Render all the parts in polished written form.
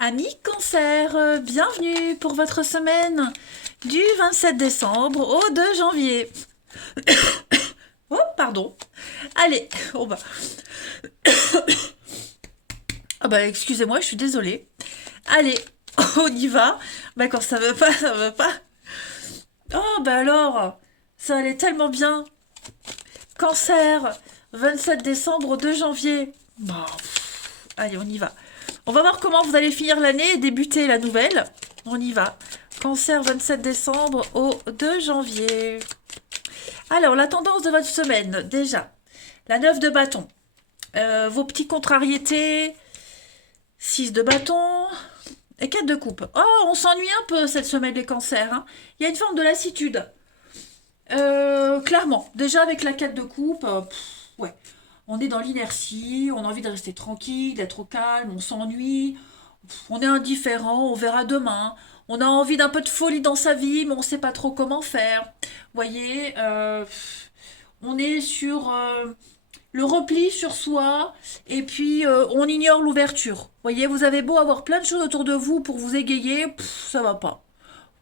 Amis Cancer, bienvenue pour votre semaine du 27 décembre au 2 janvier. Oh, pardon. Allez, on va. Ah bah excusez-moi, je suis désolée. Allez, on y va. Bah quand ça veut pas, ça veut pas. Oh bah alors, ça allait tellement bien. Cancer, 27 décembre au 2 janvier. Bon, allez, on y va. On va voir comment vous allez finir l'année et débuter la nouvelle. On y va. Cancer 27 décembre au 2 janvier. Alors, la tendance de votre semaine, déjà. La 9 de bâton. Vos petits contrariétés. 6 de bâton. Et 4 de coupe. Oh, on s'ennuie un peu cette semaine, les cancers, hein. Il y a une forme de lassitude. Clairement. Déjà, avec la 4 de coupe, ouais. On est dans l'inertie, on a envie de rester tranquille, d'être au calme, on s'ennuie, on est indifférent, on verra demain. On a envie d'un peu de folie dans sa vie, mais on ne sait pas trop comment faire. Vous voyez, on est sur le repli sur soi, et puis on ignore l'ouverture. Vous voyez, vous avez beau avoir plein de choses autour de vous pour vous égayer, ça va pas.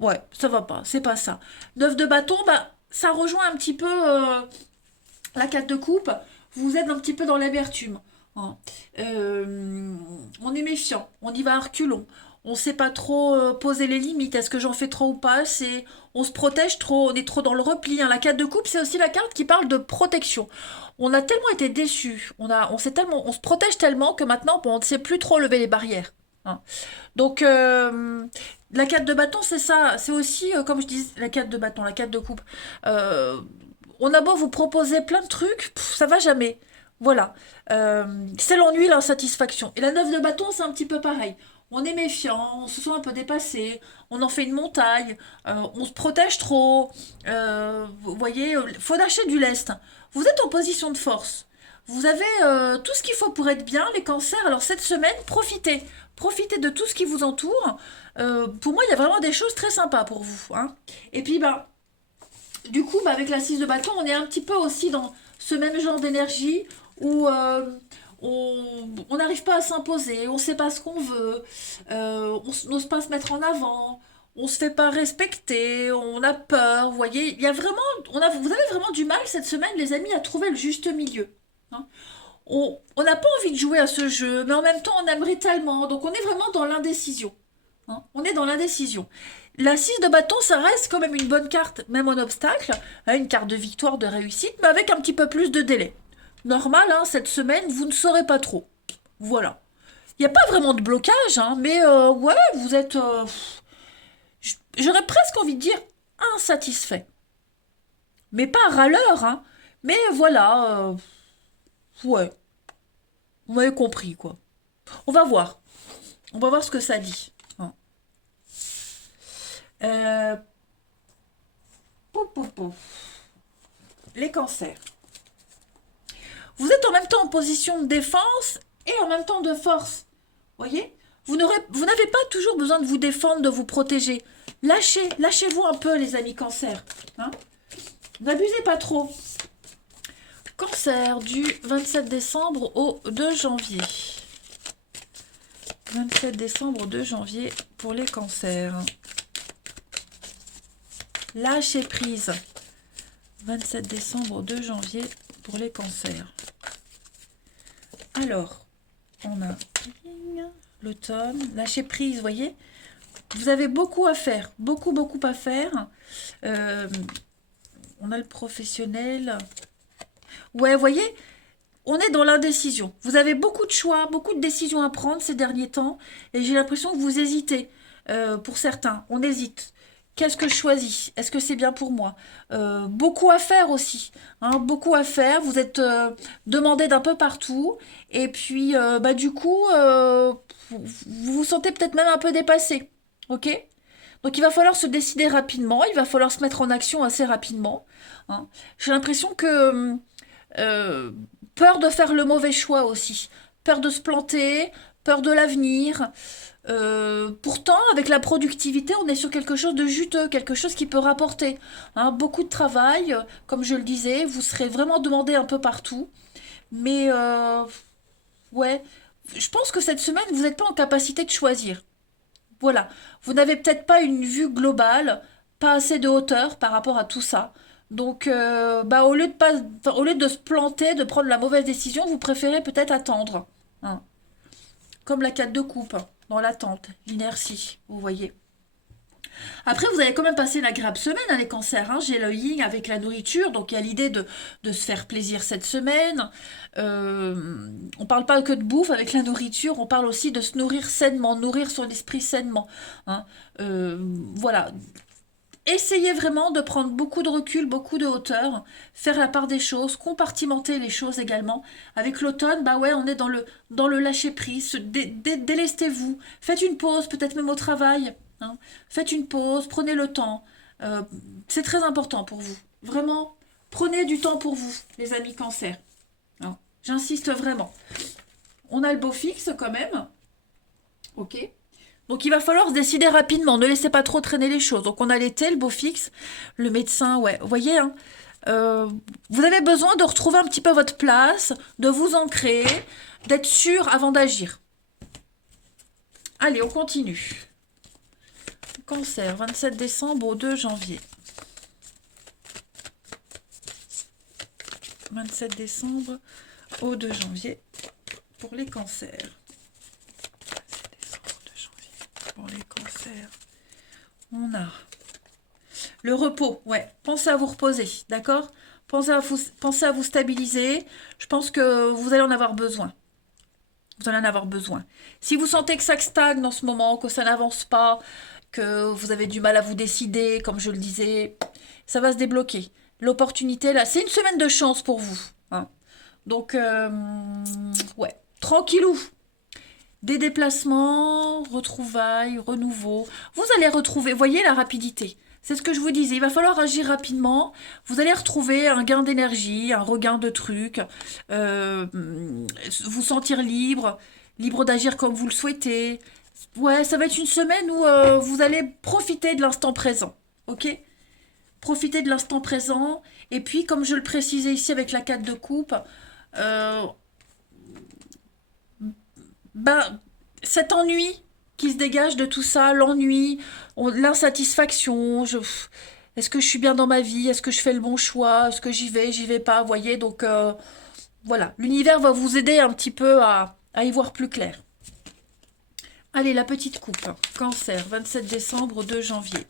Ouais, ça va pas, c'est pas ça. 9 de bâton, bah, ça rejoint un petit peu la 4 de coupe, vous êtes un petit peu dans l'amertume, hein. On est méfiant, on y va à reculons. On sait pas trop poser les limites. Est-ce que j'en fais trop ou pas? On se protège trop, on est trop dans le repli, hein. La 4 de coupe, c'est aussi la carte qui parle de protection. On a tellement été déçus, on se protège tellement que maintenant, bon, on ne sait plus trop lever les barrières, hein. Donc, la 4 de bâton, c'est ça. C'est aussi, comme je dis, la 4 de bâton, la 4 de coupe. Euh, on a beau vous proposer plein de trucs, ça va jamais. Voilà. Euh, c'est l'ennui, l'insatisfaction. Et la 9 de bâton, c'est un petit peu pareil. On est méfiant, on se sent un peu dépassé, on en fait une montagne, on se protège trop. Vous voyez, faut lâcher du lest. Vous êtes en position de force. Vous avez tout ce qu'il faut pour être bien, les cancers. Alors cette semaine, profitez. Profitez de tout ce qui vous entoure. Pour moi, il y a vraiment des choses très sympas pour vous, hein. Et puis, bah, du coup, bah, avec la 6 de bâton, on est un petit peu aussi dans ce même genre d'énergie où on n'arrive pas à s'imposer, on ne sait pas ce qu'on veut, on n'ose pas se mettre en avant, on se fait pas respecter, on a peur. Vous voyez, il y a vraiment, vous avez vraiment du mal cette semaine, les amis, à trouver le juste milieu, hein. On n'a pas envie de jouer à ce jeu, mais en même temps, on aimerait tellement. Donc, on est vraiment dans l'indécision, hein. On est dans l'indécision. La 6 de bâton, ça reste quand même une bonne carte, même en obstacle, hein, une carte de victoire, de réussite, mais avec un petit peu plus de délai. Normal, hein, cette semaine, vous ne saurez pas trop. Voilà. Il n'y a pas vraiment de blocage, hein, mais ouais, vous êtes, j'aurais presque envie de dire, insatisfait. Mais pas râleur, hein. Mais voilà, ouais, vous m'avez compris, quoi. On va voir. On va voir ce que ça dit, hein. Euh, Pouf, pouf, pouf. Les cancers. Vous êtes en même temps en position de défense et en même temps de force. Voyez, vous n'avez pas toujours besoin de vous défendre, de vous protéger. Lâchez-vous un peu, les amis cancer, hein. N'abusez pas trop. Cancer du 27 décembre au 2 janvier. 27 décembre au 2 janvier pour les cancers. Lâchez prise. 27 décembre au 2 janvier pour les cancers. Alors, on a l'automne, lâcher prise, vous voyez. Vous avez beaucoup à faire, beaucoup à faire. Euh, on a le professionnel. Ouais, vous voyez, on est dans l'indécision. Vous avez beaucoup de choix, beaucoup de décisions à prendre ces derniers temps, et j'ai l'impression que vous hésitez. Pour certains, on hésite. Qu'est-ce que je choisis? Est-ce que c'est bien pour moi? Beaucoup à faire aussi, hein, beaucoup à faire. Vous êtes demandé d'un peu partout, et puis bah du coup, vous vous sentez peut-être même un peu dépassé, ok? Donc il va falloir se décider rapidement, il va falloir se mettre en action assez rapidement, hein. J'ai l'impression que euh, peur de faire le mauvais choix aussi, peur de se planter, peur de l'avenir. Pourtant, avec la productivité, on est sur quelque chose de juteux, quelque chose qui peut rapporter, hein. Beaucoup de travail, comme je le disais, vous serez vraiment demandé un peu partout. Mais ouais, je pense que cette semaine, vous n'êtes pas en capacité de choisir. Voilà. Vous n'avez peut-être pas une vue globale, pas assez de hauteur par rapport à tout ça. Donc, bah, au lieu de pas, enfin, au lieu de se planter, de prendre la mauvaise décision, vous préférez peut-être attendre. Hein. Comme la 4 de coupe, dans l'attente, l'inertie, vous voyez. Après, vous allez quand même passer une agréable semaine, hein, les cancers. Hein. J'ai le yin avec la nourriture, donc il y a l'idée de se faire plaisir cette semaine. On parle pas que de bouffe avec la nourriture, on parle aussi de se nourrir sainement, nourrir son esprit sainement. Hein. Euh, voilà. Essayez vraiment de prendre beaucoup de recul, beaucoup de hauteur, faire la part des choses, compartimenter les choses également. Avec l'automne, bah ouais, on est dans le lâcher-prise, délestez-vous, faites une pause, peut-être même au travail. Hein. Faites une pause, prenez le temps. Euh, c'est très important pour vous. Vraiment, prenez du temps pour vous, les amis cancer. Hein. J'insiste vraiment. On a le beau fixe quand même. Ok. Donc il va falloir se décider rapidement, ne laissez pas trop traîner les choses. Donc on a l'été, le beau fixe, le médecin, ouais, vous voyez, hein, vous avez besoin de retrouver un petit peu votre place, de vous ancrer, d'être sûr avant d'agir. Allez, on continue. Cancer, 27 décembre au 2 janvier. 27 décembre au 2 janvier pour les cancers. Pour les cancers. On a le repos, ouais. Pensez à vous reposer, d'accord? Pensez à vous stabiliser. Je pense que vous allez en avoir besoin. Vous allez en avoir besoin. Si vous sentez que ça stagne en ce moment, que ça n'avance pas, que vous avez du mal à vous décider, comme je le disais, ça va se débloquer. L'opportunité, là, c'est une semaine de chance pour vous. Hein. Donc, ouais, tranquillou. Des déplacements, retrouvailles, renouveau. Vous allez retrouver, voyez la rapidité. C'est ce que je vous disais, il va falloir agir rapidement. Vous allez retrouver un gain d'énergie, un regain de trucs, vous sentir libre, libre d'agir comme vous le souhaitez. Ouais, ça va être une semaine où vous allez profiter de l'instant présent. Ok? Profiter de l'instant présent. Et puis, comme je le précisais ici avec la 4 de coupe, euh, ben, cet ennui qui se dégage de tout ça, l'ennui, l'insatisfaction, est-ce que je suis bien dans ma vie, est-ce que je fais le bon choix, est-ce que j'y vais pas, vous voyez, donc voilà, l'univers va vous aider un petit peu à y voir plus clair. Allez, la petite coupe, cancer, 27 décembre, 2 janvier.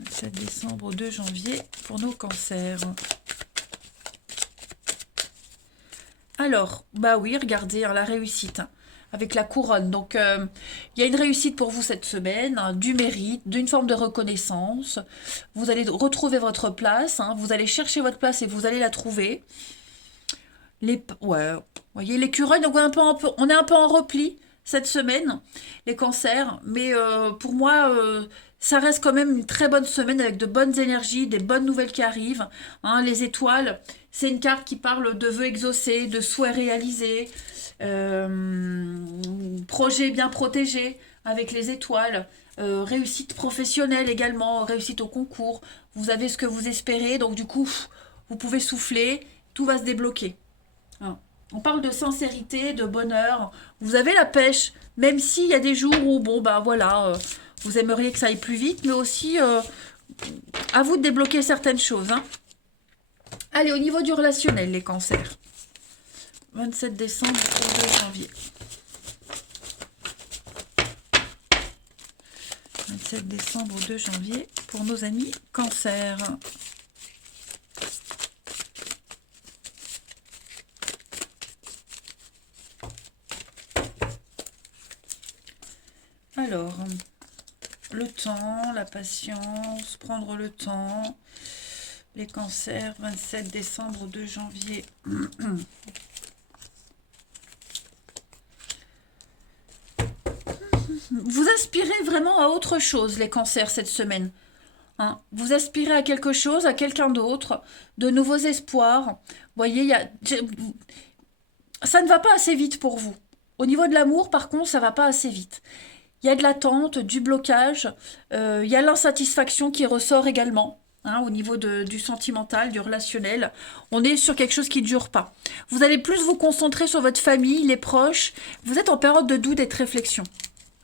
27 décembre, 2 janvier pour nos cancers. Alors, bah oui, regardez, hein, la réussite hein, avec la couronne. Donc, il y a une réussite pour vous cette semaine, hein, du mérite, d'une forme de reconnaissance. Vous allez retrouver votre place, hein, vous allez chercher votre place et vous allez la trouver. Ouais, vous voyez, l'écureuil, donc on est un peu en repli cette semaine, les cancers. Mais pour moi, ça reste quand même une très bonne semaine avec de bonnes énergies, des bonnes nouvelles qui arrivent. Hein, les étoiles, c'est une carte qui parle de vœux exaucés, de souhaits réalisés, projets bien protégés avec les étoiles, réussite professionnelle également, réussite au concours. Vous avez ce que vous espérez, donc du coup, vous pouvez souffler, tout va se débloquer. Hein. On parle de sincérité, de bonheur. Vous avez la pêche, même s'il y a des jours où, bon, bah voilà, vous aimeriez que ça aille plus vite, mais aussi à vous de débloquer certaines choses. Hein. Allez, au niveau du relationnel, les cancers. 27 décembre au 2 janvier. 27 décembre au 2 janvier pour nos amis cancers. Alors, le temps, la patience, prendre le temps, les cancers, 27 décembre, 2 janvier. Vous aspirez vraiment à autre chose, les cancers, cette semaine. Hein. Vous aspirez à quelque chose, à quelqu'un d'autre, de nouveaux espoirs. Vous voyez, ça ne va pas assez vite pour vous. Au niveau de l'amour, par contre, ça va pas assez vite. Il y a de l'attente, du blocage, il y a l'insatisfaction qui ressort également. hein, au niveau du sentimental, du relationnel. On est sur quelque chose qui ne dure pas. Vous allez plus vous concentrer sur votre famille, les proches. Vous êtes en période de doute et de réflexion.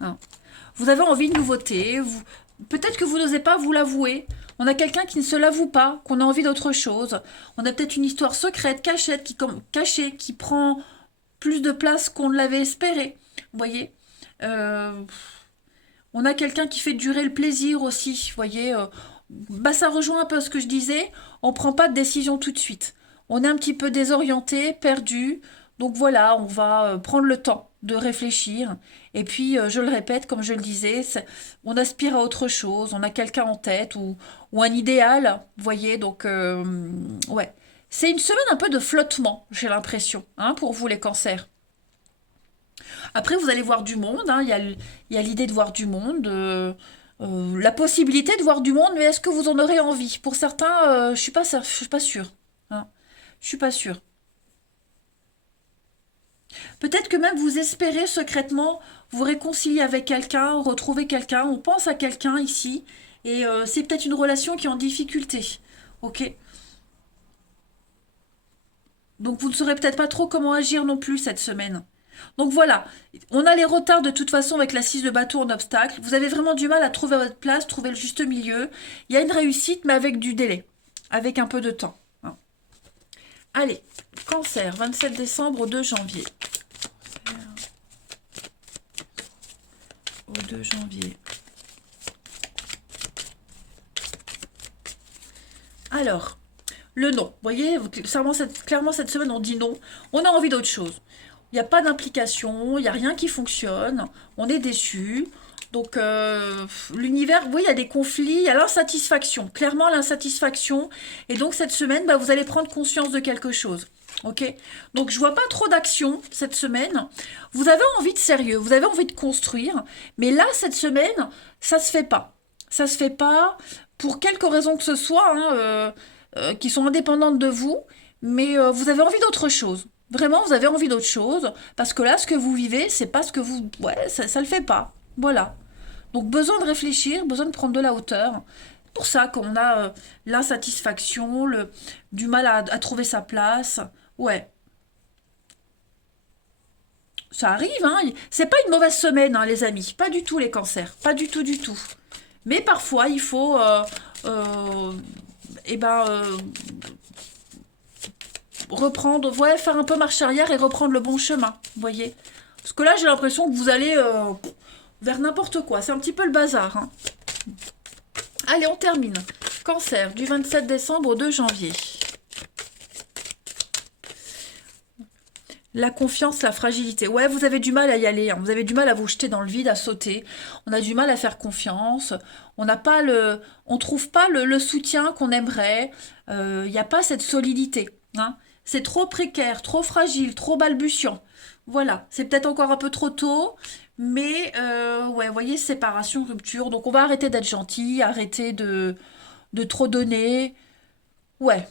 Hein. Vous avez envie de nouveautés. Peut-être que vous n'osez pas vous l'avouer. On a quelqu'un qui ne se l'avoue pas, qu'on a envie d'autre chose. On a peut-être une histoire secrète, cachée, qui prend plus de place qu'on ne l'avait espéré. Vous voyez. Euh, on a quelqu'un qui fait durer le plaisir aussi. Vous voyez. Bah, ça rejoint un peu ce que je disais. On ne prend pas de décision tout de suite. On est un petit peu désorienté, perdu. Donc voilà, on va prendre le temps de réfléchir. Et puis, je le répète, comme je le disais, on aspire à autre chose. On a quelqu'un en tête ou un idéal. Vous voyez, donc, ouais. C'est une semaine un peu de flottement, j'ai l'impression, hein, pour vous les cancers. Après, vous allez voir du monde, hein, il y a l'idée de voir du monde, la possibilité de voir du monde, mais est-ce que vous en aurez envie? Pour certains, je suis pas sûre. Hein. Je suis pas sûre. Peut-être que même vous espérez secrètement vous réconcilier avec quelqu'un, retrouver quelqu'un. On pense à quelqu'un ici, et c'est peut-être une relation qui est en difficulté. Ok. Donc vous ne saurez peut-être pas trop comment agir non plus cette semaine. Donc voilà, on a les retards de toute façon avec la 6 de bateau en obstacle. Vous avez vraiment du mal à trouver votre place, trouver le juste milieu. Il y a une réussite, mais avec du délai, avec un peu de temps. Hein. Allez, cancer, 27 décembre au 2 janvier. Au 2 janvier. Alors, le non. Vous voyez, clairement cette semaine, on dit non. On a envie d'autre chose. Il n'y a pas d'implication, il n'y a rien qui fonctionne. On est déçu. Donc, l'univers, oui, il y a des conflits, il y a l'insatisfaction. Clairement, l'insatisfaction. Et donc, cette semaine, bah, vous allez prendre conscience de quelque chose. Ok. Donc, je vois pas trop d'action cette semaine. Vous avez envie de sérieux, vous avez envie de construire. Mais là, cette semaine, ça se fait pas. Ça se fait pas pour quelque raison que ce soit, hein, qui sont indépendantes de vous, mais vous avez envie d'autre chose. Vraiment, vous avez envie d'autre chose, parce que là, ce que vous vivez, c'est pas ce que vous... Ouais, ça le fait pas. Voilà. Donc, besoin de réfléchir, besoin de prendre de la hauteur. C'est pour ça qu'on a l'insatisfaction, du mal à trouver sa place. Ouais, ça arrive, hein. C'est pas une mauvaise semaine, hein, les amis. Pas du tout, les cancers. Pas du tout, du tout. Mais parfois, il faut... euh, eh ben, reprendre, ouais, faire un peu marche arrière et reprendre le bon chemin, vous voyez. Parce que là, j'ai l'impression que vous allez vers n'importe quoi. C'est un petit peu le bazar. Hein. Allez, on termine. Cancer, du 27 décembre au 2 janvier. La confiance, la fragilité. Ouais, vous avez du mal à y aller. Hein. Vous avez du mal à vous jeter dans le vide, à sauter. On a du mal à faire confiance. On n'a pas on trouve pas le soutien qu'on aimerait. Il n'y a pas cette solidité. Hein. C'est trop précaire, trop fragile, trop balbutiant. Voilà. C'est peut-être encore un peu trop tôt, mais ouais, vous voyez, séparation, rupture. Donc on va arrêter d'être gentil, arrêter de trop donner. Ouais.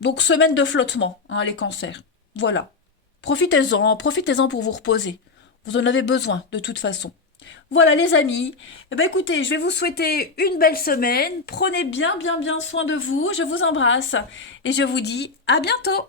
Donc semaine de flottement, hein, les cancers. Voilà. Profitez-en, profitez-en pour vous reposer. Vous en avez besoin, de toute façon. Voilà, les amis. Eh ben, écoutez, je vais vous souhaiter une belle semaine. Prenez bien, bien, bien soin de vous. Je vous embrasse. Et je vous dis à bientôt.